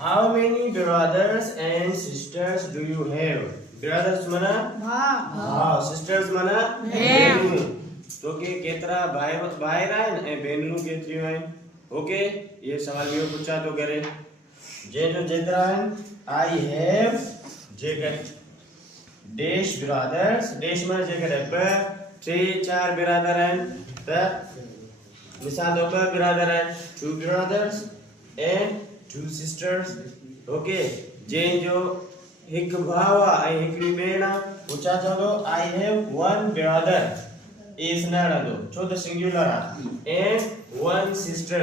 How many brothers and sisters do you have? Brothers मना हाँ, sisters मना बहनों। तो के केतरा भाई भाई रहन ए बहनों केतरी हैं? ओके, ये सवाल भी पूछा तो करे। जे जो जेतरा हैं, I have जे करे dash brothers, dash में जे करे पर 3-4 ब्रदर हैं। तो मिसाल दो पर ब्रदर हैं, 2 brothers and 2 sisters. ओके, जे जो एक भावा ऐं हिकड़ी भेण पूछा चवंदो I have 1 brother is न रहंदो छो त सिंगुलर आहे and 1 sister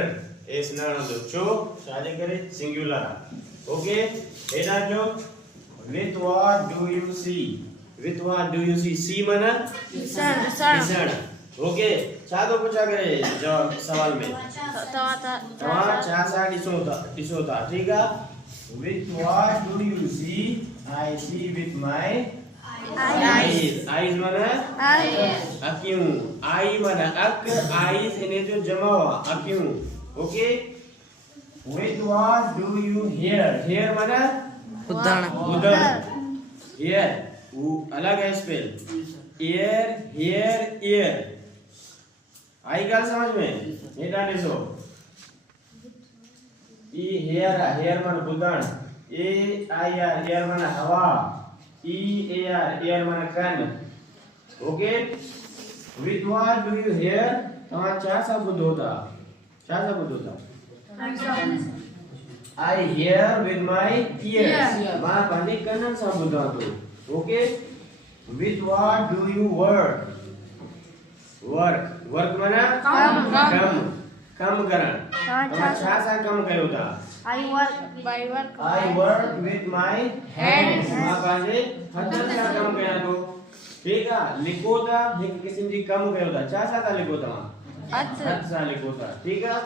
is न रहंदो छो छाजे करे सिंगुलर आहे। ओके, हेडा जो with what do you see? With what do you see? See माना ॾिसण। ओके, छा तो पूछा करे जवाब सवाल में तव्हां छा सा ॾिसो था। ठीक आहे, with what do you see? I see with my eyes. Eyes माना अखियूं, आई माना अख, eyes इने जो जमा हुआ अखियूं। Okay, with what do you hear? Hear माना ॿुधण। Hear वो अलग है स्पेल, ear hear ear। आई ॻाल्हि समझ में? हेॾा ॾिसो, ई हेयर आहे, हेयर माना ॿुधण, ए आई आर हेयर माना हवा, ई ए आर एयर माना कान। Okay, with what do you hear? तव्हां छा सां ॿुधो था? छा सां ॿुधो था? I hear with my ears, मां पंहिंजे कननि सां ॿुधां थो। Okay, with what do you work? Work, work माना कम करण। तव्हां छा सां कम कयो था? I work with my hands, मां पंहिंजे हथनि सां कम कयां थो। ठीक आहे, लिखो था हिकु किस्म जी कम कयो था, छा सां था लिखो तव्हां? हथ सां लिखो था। ठीक आहे।